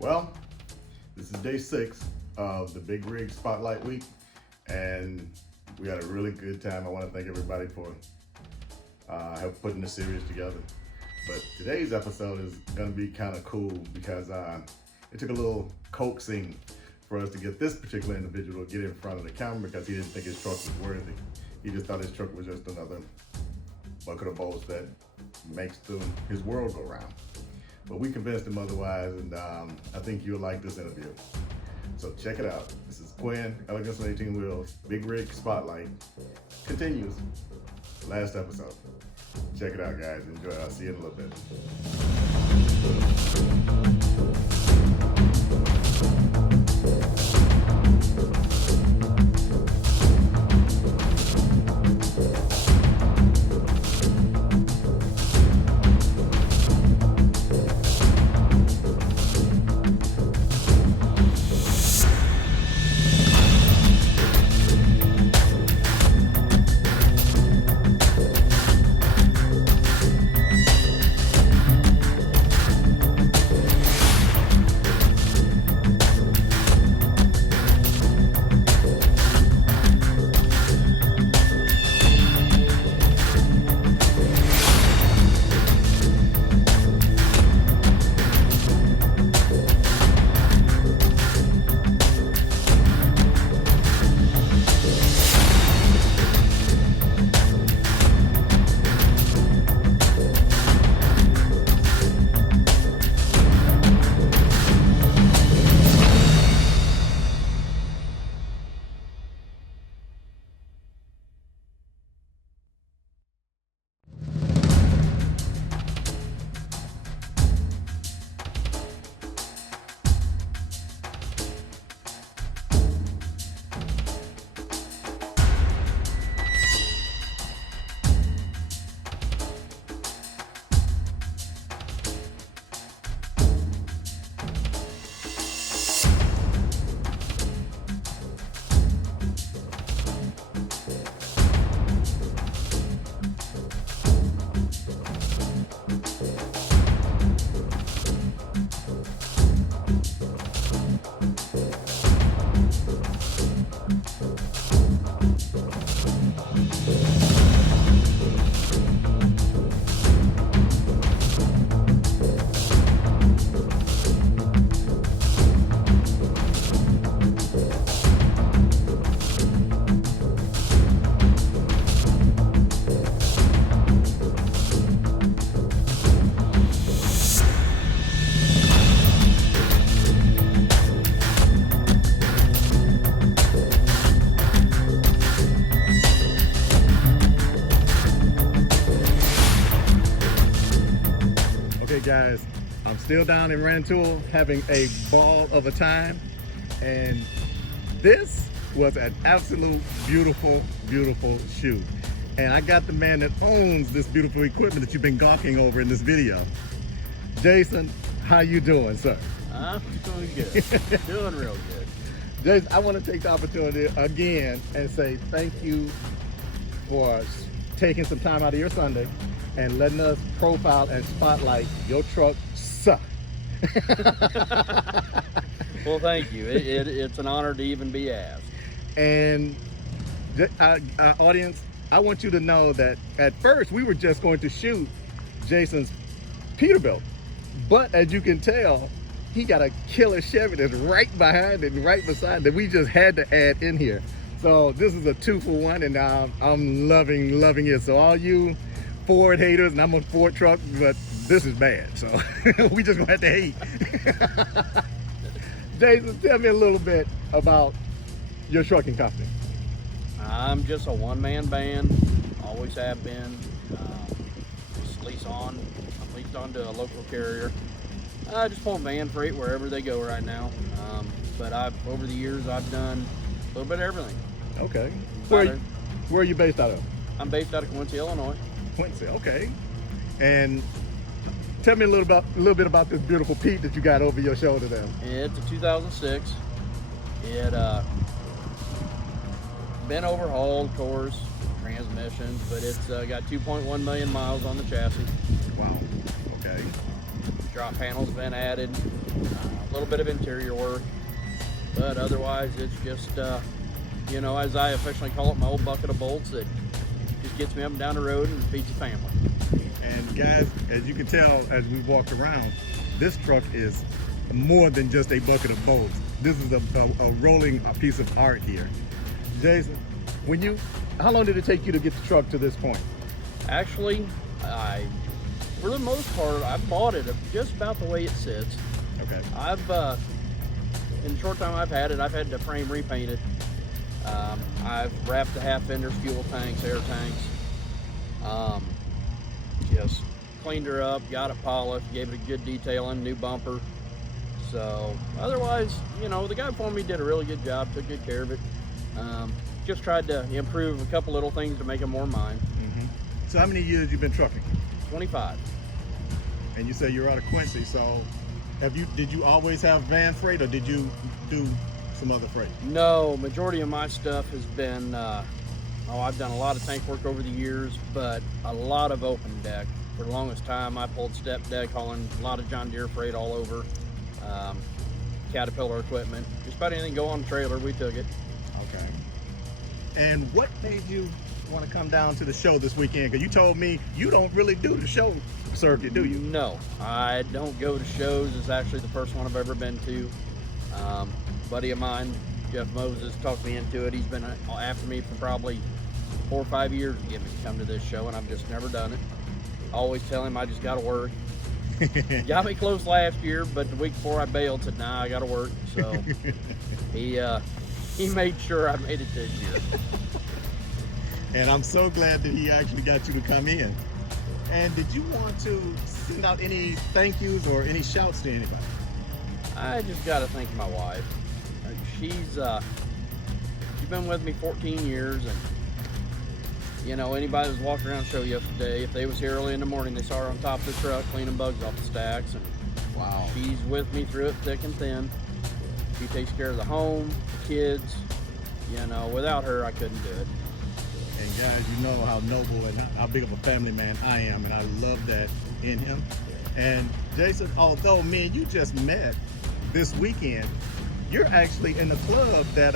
Well, this is day 6 of the Big Rig Spotlight Week, and we had a really good time. I want to thank everybody for help putting the series together. But today's episode is going to be kind of cool because it took a little coaxing for us to get this particular individual to get in front of the camera because he didn't think his truck was worthy. He just thought his truck was just another bucket of bolts that makes his world go round. But we convinced him otherwise, and I think you'll like this interview. So check it out. This is Quinn, Elegance on 18 Wheels, Big Rig Spotlight. Continues. Last episode. Check it out, guys. Enjoy. I'll see you in a little bit. Guys, I'm still down in Rantoul having a ball of a time, and this was an absolute beautiful shoot. And I got the man that owns this beautiful equipment that you've been gawking over in this video. Jason, how you doing, sir? I'm doing good. Doing real good. Jason, I want to take the opportunity again and say thank you for taking some time out of your Sunday and letting us profile and spotlight your truck, suck. Well, thank you. It's an honor to even be asked. And audience, I want you to know that at first we were just going to shoot Jason's Peterbilt, but as you can tell, he got a killer Chevy that's right behind it and right beside that we just had to add in here. So this is a 2-for-1, and I'm loving it. So all you Ford haters, and I'm a Ford truck, but this is bad, so we just gonna have to hate. Jason, tell me a little bit about your trucking company. I'm just a one-man band, always have been. Just lease on. I'm leased on to a local carrier. I just pull van freight wherever they go right now. But over the years, I've done a little bit of everything. Okay. Where are you based out of? I'm based out of Quincy, Illinois. Quincy, okay. And tell me a little bit about this beautiful Pete that you got over your shoulder there. It's a 2006. It been overhauled, of course, transmissions, but it's got 2.1 million miles on the chassis. Wow. Okay. Drop panels been added, a little bit of interior work, but otherwise it's just, you know, as I affectionately call it, my old bucket of bolts that just gets me up and down the road and feeds the family. And guys, as you can tell as we walked around, this truck is more than just a bucket of bolts. This is a rolling piece of art here. Jason, how long did it take you to get the truck to this point? Actually, for the most part, I bought it just about the way it sits. Okay. In the short time I've had it, I've had the frame repainted. I've wrapped the half fenders, fuel tanks, air tanks. Just cleaned her up, got it polished, gave it a good detailing, new bumper. So otherwise, you know, the guy before me did a really good job, took good care of it. Just tried to improve a couple little things to make it more mine. Mm-hmm. So how many years you been trucking? 25. And you say you're out of Quincy, so did you always have van freight, or did you do some other freight? No, majority of my stuff has been, I've done a lot of tank work over the years, but a lot of open deck. For the longest time, I pulled step deck, hauling a lot of John Deere freight all over, Caterpillar equipment. Just about anything go on the trailer, we took it. Okay. And what made you want to come down to the show this weekend? Because you told me you don't really do the show circuit, do you? No, I don't go to shows. It's actually the first one I've ever been to. Buddy of mine, Jeff Moses, talked me into it. He's been after me for probably 4 or 5 years to get me to come to this show, and I've just never done it. I always tell him I just got to work. Got me close last year, but the week before I bailed, said, nah, I got to work. So he made sure I made it this year. And I'm so glad that he actually got you to come in. And did you want to send out any thank yous or any shouts to anybody? I just got to thank my wife. She's been with me 14 years, and you know, anybody that was walking around the show yesterday, if they was here early in the morning, they saw her on top of the truck cleaning bugs off the stacks. And wow, she's with me through it thick and thin. She takes care of the home, the kids. You know, without her, I couldn't do it. And guys, you know how noble and how big of a family man I am, and I love that in him. And Jason, although me and you just met this weekend, you're actually in the club that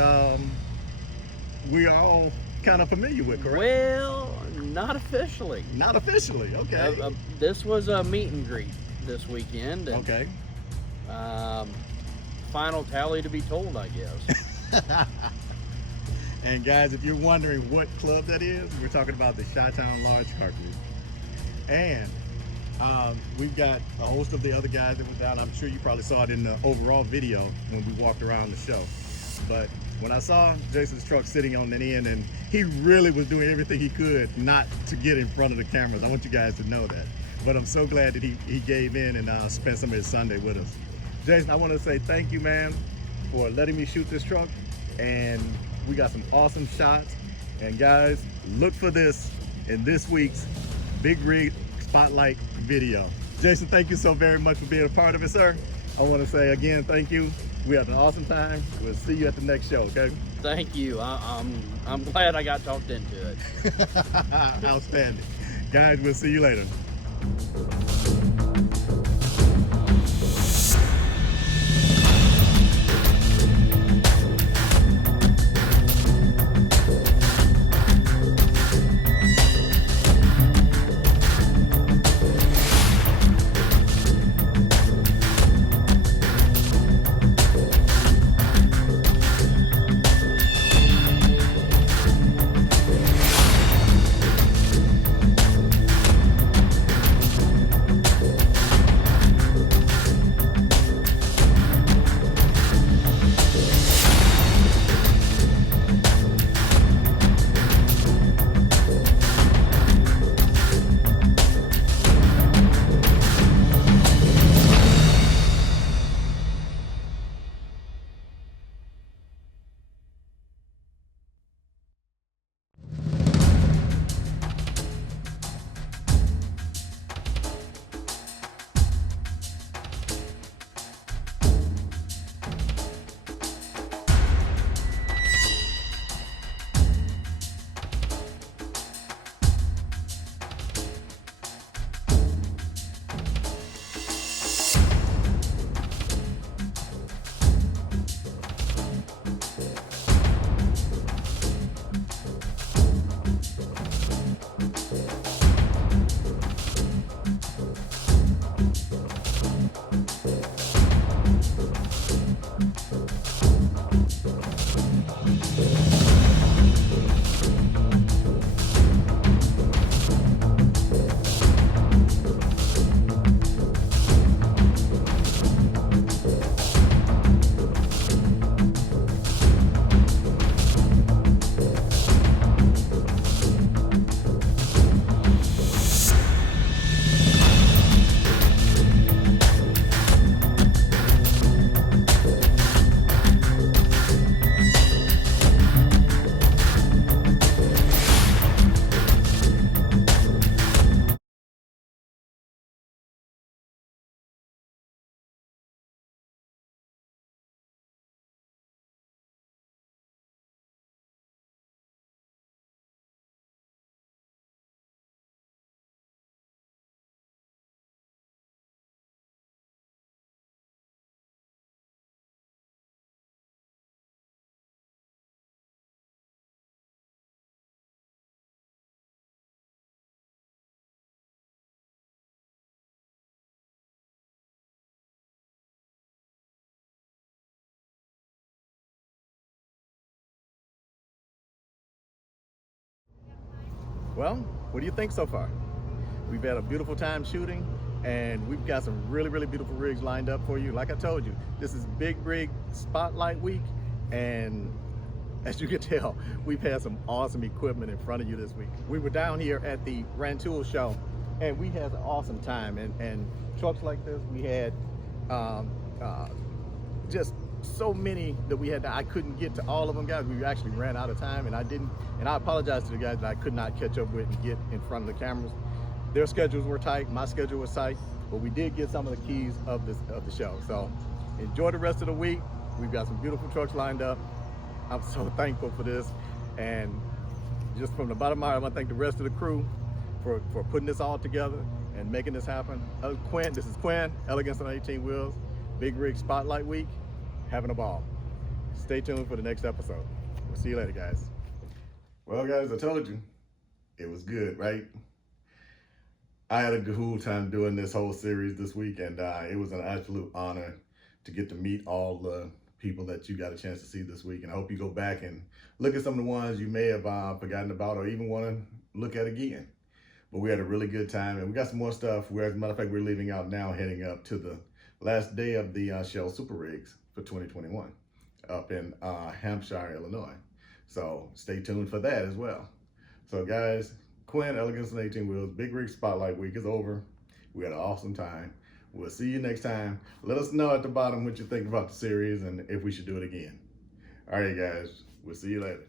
we are all kind of familiar with, correct? Well, not officially. Not officially, okay. This was a meet and greet this weekend. And, okay. Final tally to be told, I guess. And guys, if you're wondering what club that is, we're talking about the Chi-Town Large Car Group. And we've got a host of the other guys that were down. I'm sure you probably saw it in the overall video when we walked around the show. But when I saw Jason's truck sitting on the end, and he really was doing everything he could not to get in front of the cameras. I want you guys to know that. But I'm so glad that he gave in and spent some of his Sunday with us. Jason, I want to say thank you, man, for letting me shoot this truck. And we got some awesome shots. And guys, look for this in this week's Big Rig Spotlight video. Jason, thank you so very much for being a part of it, sir. I want to say again, thank you. We had an awesome time. We'll see you at the next show, okay? Thank you. I'm glad I got talked into it. Outstanding. Guys, we'll see you later. Well, what do you think so far? We've had a beautiful time shooting, and we've got some really, really beautiful rigs lined up for you. Like I told you, this is Big Rig Spotlight Week, and as you can tell, we've had some awesome equipment in front of you this week. We were down here at the Rantoul show, and we had an awesome time. And trucks like this, we had just so many that we had. I couldn't get to all of them, guys. We actually ran out of time, and I apologize to the guys that I could not catch up with and get in front of the cameras. Their schedules were tight, my schedule was tight, but we did get some of the keys of the show. So enjoy the rest of the week. We've got some beautiful trucks lined up. I'm so thankful for this, and just from the bottom of my heart, I want to thank the rest of the crew for putting this all together and making this happen. This is Quinn, Elegance on 18 Wheels, Big Rig Spotlight Week, having a ball. Stay tuned for the next episode. We'll see you later, guys. Well, guys, I told you, it was good, right? I had a cool time doing this whole series this week, and it was an absolute honor to get to meet all the people that you got a chance to see this week. And I hope you go back and look at some of the ones you may have forgotten about or even want to look at again. But we had a really good time, and we got some more stuff. As a matter of fact, we're leaving out now, heading up to the last day of the Shell Super Rigs for 2021 up in Hampshire, Illinois. So stay tuned for that as well. So guys, Quinn, Elegance on 18 Wheels, Big Rig Spotlight Week is over. We had an awesome time. We'll see you next time. Let us know at the bottom what you think about the series and if we should do it again. All right, guys, we'll see you later.